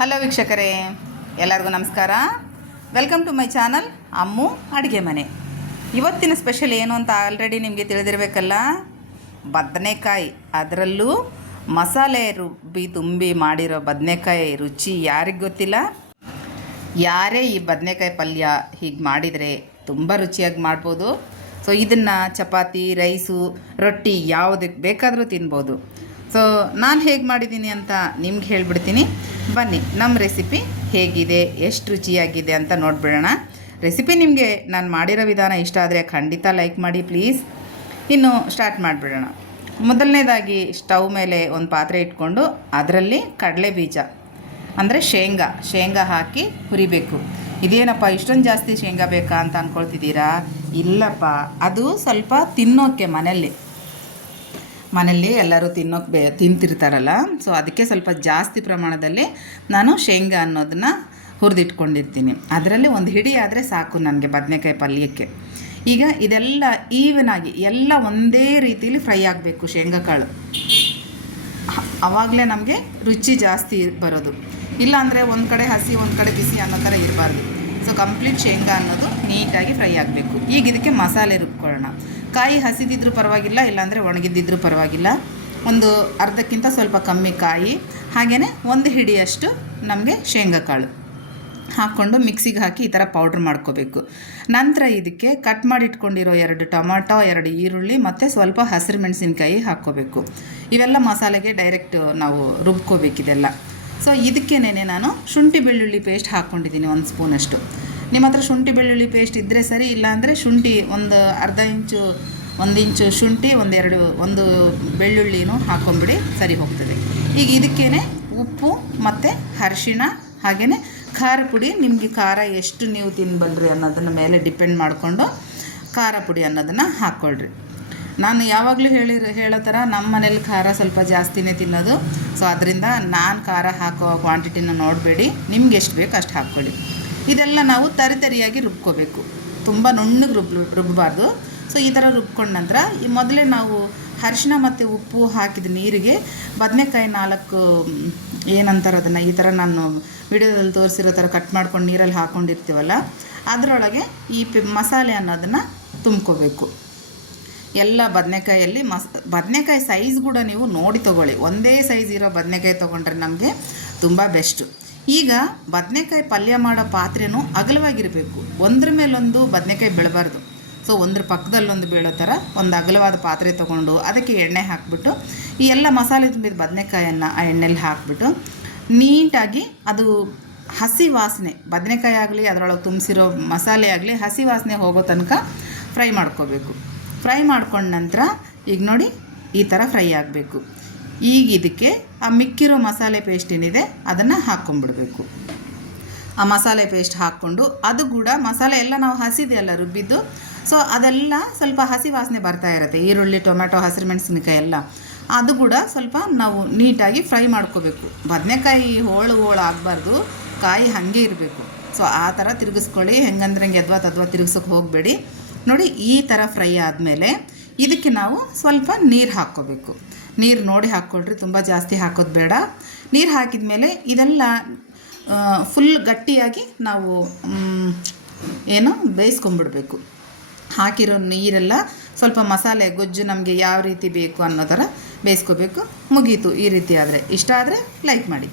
Hello ವೀಕ್ಷಕರೇ, ಎಲ್ಲರಿಗೂ ನಮಸ್ಕಾರ. Welcome to my channel Ammu ಅಡುಗೆ ಮನೆ. ಇವತ್ತಿನ ಸ್ಪೆಷಲ್ ಏನು ಅಂತ ಆಲ್ರೆಡಿ ನಿಮಗೆ ತಿಳಿದಿರಬೇಕಲ್ಲ? ಬದನೆಕಾಯಿ. ಅದರಲ್ಲೂ ಮಸಾಲೆ ರುಬ್ಬಿ ತುಂಬಿ ಮಾಡಿರೋ ಬದನೆಕಾಯಿ ರುಚಿ ಯಾರಿಗೆ ಗೊತ್ತಿಲ್ಲ? ಯಾರೇ ಈ ಬದನೆಕಾಯಿ ಪಲ್ಯ ಹೀಗೆ ಮಾಡಿದರೆ ತುಂಬ ರುಚಿಯಾಗಿ ಮಾಡ್ಬೋದು. ಸೊ ಇದನ್ನು ಚಪಾತಿ, ರೈಸು, ರೊಟ್ಟಿ ಯಾವುದಕ್ಕೆ ಬೇಕಾದರೂ ತಿನ್ಬೋದು. ಸೊ ನಾನು ಹೇಗೆ ಮಾಡಿದ್ದೀನಿ ಅಂತ ನಿಮ್ಗೆ ಹೇಳಿಬಿಡ್ತೀನಿ. ಬನ್ನಿ ನಮ್ಮ ರೆಸಿಪಿ ಹೇಗಿದೆ, ಎಷ್ಟು ರುಚಿಯಾಗಿದೆ ಅಂತ ನೋಡಿಬಿಡೋಣ. ರೆಸಿಪಿ ನಿಮಗೆ ನಾನು ಮಾಡಿರೋ ವಿಧಾನ ಇಷ್ಟ ಆದರೆ ಖಂಡಿತ ಲೈಕ್ ಮಾಡಿ ಪ್ಲೀಸ್ ಇನ್ನು ಸ್ಟಾರ್ಟ್ ಮಾಡಿಬಿಡೋಣ. ಮೊದಲನೇದಾಗಿ ಸ್ಟವ್ ಮೇಲೆ ಒಂದು ಪಾತ್ರೆ ಇಟ್ಕೊಂಡು ಅದರಲ್ಲಿ ಕಡಲೆ ಬೀಜ, ಅಂದರೆ ಶೇಂಗಾ ಶೇಂಗಾ ಹಾಕಿ ಹುರಿಬೇಕು. ಇದೇನಪ್ಪ, ಇಷ್ಟೊಂದು ಜಾಸ್ತಿ ಶೇಂಗಾ ಬೇಕಾ ಅಂತ ಅಂದ್ಕೊಳ್ತಿದ್ದೀರಾ ಇಲ್ಲಪ್ಪ, ಅದು ಸ್ವಲ್ಪ ತಿನ್ನೋಕ್ಕೆ ಮನೆಯಲ್ಲಿ. ಮನೆಯಲ್ಲಿ ಎಲ್ಲರೂ ತಿನ್ನೋಕೆ ಬೇ, ತಿಂತಿರ್ತಾರಲ್ಲ. ಸೊ ಅದಕ್ಕೆ ಸ್ವಲ್ಪ ಜಾಸ್ತಿ ಪ್ರಮಾಣದಲ್ಲಿ ನಾನು ಶೇಂಗಾ ಅನ್ನೋದನ್ನ ಹುರಿದಿಟ್ಕೊಂಡಿರ್ತೀನಿ. ಅದರಲ್ಲಿ ಒಂದು ಹಿಡಿ ಆದರೆ ಸಾಕು ನನಗೆ ಬದನೆಕಾಯಿ ಪಲ್ಯಕ್ಕೆ. ಈಗ ಇದೆಲ್ಲ ಈವನ್ ಆಗಿ ಎಲ್ಲ ಒಂದೇ ರೀತಿಯಲ್ಲಿ ಫ್ರೈ ಆಗಬೇಕು ಶೇಂಗಾ ಕಾಳು ಆವಾಗಲೇ ನಮಗೆ ರುಚಿ ಜಾಸ್ತಿ ಬರೋದು. ಇಲ್ಲ ಅಂದರೆ ಒಂದು ಕಡೆ ಹಸಿ, ಒಂದು ಕಡೆ ಬಿಸಿ ಅನ್ನೋ ಥರ ಇರಬಾರ್ದು. ಸೊ ಕಂಪ್ಲೀಟ್ ಶೇಂಗಾ ಅನ್ನೋದು ನೀಟಾಗಿ ಫ್ರೈ ಆಗಬೇಕು. ಈಗ ಇದಕ್ಕೆ ಮಸಾಲೆ ರುಬ್ಕೊಳ್ಳೋಣ. ಕಾಯಿ ಹಸಿದಿದ್ರೂ ಪರವಾಗಿಲ್ಲ, ಇಲ್ಲಾಂದರೆ ಒಣಗಿದ್ದಿದ್ರೂ ಪರವಾಗಿಲ್ಲ. ಒಂದು ಅರ್ಧಕ್ಕಿಂತ ಸ್ವಲ್ಪ ಕಮ್ಮಿ ಕಾಯಿ ಹಾಗೆಯೇ ಒಂದು ಹಿಡಿಯಷ್ಟು ನಮಗೆ ಶೇಂಗಾ ಕಾಳು ಹಾಕ್ಕೊಂಡು ಮಿಕ್ಸಿಗೆ ಹಾಕಿ ಈ ಥರ ಪೌಡ್ರ್ ಮಾಡ್ಕೋಬೇಕು. ನಂತರ ಇದಕ್ಕೆ ಕಟ್ ಮಾಡಿ ಇಟ್ಕೊಂಡಿರೋ ಎರಡು ಟೊಮಾಟೊ, ಎರಡು ಈರುಳ್ಳಿ, ಮತ್ತು ಸ್ವಲ್ಪ ಹಸಿರು ಮೆಣಸಿನ್ಕಾಯಿ ಹಾಕ್ಕೋಬೇಕು. ಇವೆಲ್ಲ ಮಸಾಲೆಗೆ ಡೈರೆಕ್ಟ್ ನಾವು ರುಬ್ಕೋಬೇಕಿದೆಲ್ಲ. ಸೊ ಇದಕ್ಕೇನೆ ನಾನು ಶುಂಠಿ ಬೆಳ್ಳುಳ್ಳಿ ಪೇಸ್ಟ್ ಹಾಕ್ಕೊಂಡಿದ್ದೀನಿ, ಒಂದು ಸ್ಪೂನಷ್ಟು ನಿಮ್ಮ ಹತ್ರ ಶುಂಠಿ ಬೆಳ್ಳುಳ್ಳಿ ಪೇಸ್ಟ್ ಇದ್ದರೆ ಸರಿ, ಇಲ್ಲಾಂದರೆ ಶುಂಠಿ ಒಂದು ಅರ್ಧ ಇಂಚು, ಒಂದು ಇಂಚು ಶುಂಠಿ ಒಂದೆರಡು ಒಂದು ಬೆಳ್ಳುಳ್ಳಿನೂ ಹಾಕೊಂಬಿಡಿ, ಸರಿ ಹೋಗ್ತದೆ. ಈಗ ಇದಕ್ಕೇ ಉಪ್ಪು ಮತ್ತು ಅರಿಶಿಣ ಹಾಗೆಯೇ ಖಾರ ಪುಡಿ. ನಿಮಗೆ ಖಾರ ಎಷ್ಟು ನೀವು ತಿನ್ಬಲ್ರಿ ಅನ್ನೋದನ್ನ ಮೇಲೆ ಡಿಪೆಂಡ್ ಮಾಡಿಕೊಂಡು ಖಾರ ಪುಡಿ ಅನ್ನೋದನ್ನು ಹಾಕ್ಕೊಳ್ರಿ ನಾನು ಯಾವಾಗಲೂ ಹೇಳಿರೋ ಹೇಳೋ ಥರ ನಮ್ಮ ಮನೇಲಿ ಖಾರ ಸ್ವಲ್ಪ ಜಾಸ್ತಿನೇ ತಿನ್ನೋದು. ಸೊ ಅದರಿಂದ ನಾನು ಖಾರ ಹಾಕೋ ಕ್ವಾಂಟಿಟಿನ ನೋಡಬೇಡಿ. ನಿಮ್ಗೆ ಎಷ್ಟು ಬೇಕು ಅಷ್ಟು ಹಾಕ್ಕೊಳ್ಳಿ. ಇದೆಲ್ಲ ನಾವು ತರಿತರಿಯಾಗಿ ರುಬ್ಕೋಬೇಕು. ತುಂಬ ನುಣ್ಣಗೆ ರುಬ್, ರುಬ್ಬಬಾರ್ದು. ಸೊ ಈ ಥರ ರುಬ್ಕೊಂಡ ನಂತರ ಈ ಮೊದಲೇ ನಾವು ಅರಿಶಿನ ಮತ್ತು ಉಪ್ಪು ಹಾಕಿದ ನೀರಿಗೆ ಬದನೆಕಾಯಿ ನಾಲ್ಕು ಏನಂತಾರೆ ಅದನ್ನು ಈ ಥರ ನಾನು ವಿಡಿಯೋದಲ್ಲಿ ತೋರಿಸಿರೋ ಥರ ಕಟ್ ಮಾಡ್ಕೊಂಡು ನೀರಲ್ಲಿ ಹಾಕ್ಕೊಂಡಿರ್ತೀವಲ್ಲ ಅದರೊಳಗೆ ಈ ಪಿ, ಮಸಾಲೆ ಅನ್ನೋದನ್ನು ತುಂಬ್ಕೋಬೇಕು. ಎಲ್ಲ ಬದನೆಕಾಯಲ್ಲಿ ಮಸ್, ಬದನೆಕಾಯಿ ಸೈಜ್ ಕೂಡ ನೀವು ನೋಡಿ ತೊಗೊಳ್ಳಿ. ಒಂದೇ ಸೈಜ್ ಇರೋ ಬದನೆಕಾಯಿ ತೊಗೊಂಡ್ರೆ ನಮಗೆ ತುಂಬ ಬೆಸ್ಟು ಈಗ ಬದನೆಕಾಯಿ ಪಲ್ಯ ಮಾಡೋ ಪಾತ್ರೆನೂ ಅಗಲವಾಗಿರಬೇಕು. ಒಂದ್ರ ಮೇಲೊಂದು ಬದನೆಕಾಯಿ ಬೆಳಬಾರ್ದು. ಸೊ ಒಂದ್ರ ಪಕ್ಕದಲ್ಲೊಂದು ಬೀಳೋ ಥರ ಒಂದು ಅಗಲವಾದ ಪಾತ್ರೆ ತೊಗೊಂಡು ಅದಕ್ಕೆ ಎಣ್ಣೆ ಹಾಕಿಬಿಟ್ಟು, ಈ ಎಲ್ಲ ಮಸಾಲೆ ತುಂಬಿದ ಬದನೆಕಾಯನ್ನು ಆ ಎಣ್ಣೆಲಿ ಹಾಕಿಬಿಟ್ಟು, ನೀಟಾಗಿ ಅದು ಹಸಿ ವಾಸನೆ, ಬದನೆಕಾಯಿ ಆಗಲಿ, ಅದರೊಳಗೆ ತುಂಬಿಸಿರೋ ಮಸಾಲೆ ಆಗಲಿ ಹಸಿ ವಾಸನೆ ಹೋಗೋ ತನಕ ಫ್ರೈ ಮಾಡ್ಕೋಬೇಕು. ಫ್ರೈ ಮಾಡ್ಕೊಂಡ ನಂತರ ಈಗ ನೋಡಿ ಈ ಥರ ಫ್ರೈ ಆಗಬೇಕು. ಈಗ ಇದಕ್ಕೆ ಆ ಮಿಕ್ಕಿರೋ ಮಸಾಲೆ ಪೇಸ್ಟ್ ಏನಿದೆ ಅದನ್ನು ಹಾಕ್ಕೊಂಬಿಡ್ಬೇಕು ಆ ಮಸಾಲೆ ಪೇಸ್ಟ್ ಹಾಕ್ಕೊಂಡು ಅದು ಕೂಡ ಮಸಾಲೆ ಎಲ್ಲ ನಾವು ಹಸಿದೆಯಲ್ಲ ರುಬ್ಬಿದ್ದು ಸೊ ಅದೆಲ್ಲ ಸ್ವಲ್ಪ ಹಸಿ ವಾಸನೆ ಬರ್ತಾ ಇರುತ್ತೆ. ಈರುಳ್ಳಿ ಟೊಮೆಟೊ ಹಸಿರು ಮೆಣಸಿನಕಾಯಿ ಎಲ್ಲ. ಅದು ಕೂಡ ಸ್ವಲ್ಪ ನಾವು ನೀಟಾಗಿ ಫ್ರೈ ಮಾಡ್ಕೋಬೇಕು. ಬದನೆಕಾಯಿ ಹೋಳು ಹೋಳು ಆಗಬಾರ್ದು, ಕಾಯಿ ಹಾಗೆ ಇರಬೇಕು. ಸೊ ಆ ಥರ ತಿರುಗಿಸ್ಕೊಳ್ಳಿ. ಹೆಂಗಂದ್ರೆ ಹಂಗೆ ಅದ್ವಾ ತದ್ವಾ ತಿರುಗಿಸೋಕೆ ಹೋಗಬೇಡಿ. ನೋಡಿ ಈ ಥರ ಫ್ರೈ ಆದಮೇಲೆ ಇದಕ್ಕೆ ನಾವು ಸ್ವಲ್ಪ ನೀರು ಹಾಕ್ಕೋಬೇಕು. ನೀರು ನೋಡಿ ಹಾಕ್ಕೊಳ್ರಿ ತುಂಬ ಜಾಸ್ತಿ ಹಾಕೋದು ಬೇಡ. ನೀರು ಹಾಕಿದ ಮೇಲೆ ಇದೆಲ್ಲ ಫುಲ್ ಗಟ್ಟಿಯಾಗಿ ನಾವು ಏನು ಬೇಯಿಸ್ಕೊಂಬಿಡ್ಬೇಕು ಹಾಕಿರೋ ನೀರೆಲ್ಲ ಸ್ವಲ್ಪ ಮಸಾಲೆ, ಗೊಜ್ಜು ನಮಗೆ ಯಾವ ರೀತಿ ಬೇಕು ಅನ್ನೋ ಥರ ಬೇಯಿಸ್ಕೋಬೇಕು. ಮುಗೀತು ಈ ರೀತಿ ಆದರೆ. ಇಷ್ಟ ಆದರೆ ಲೈಕ್ ಮಾಡಿ.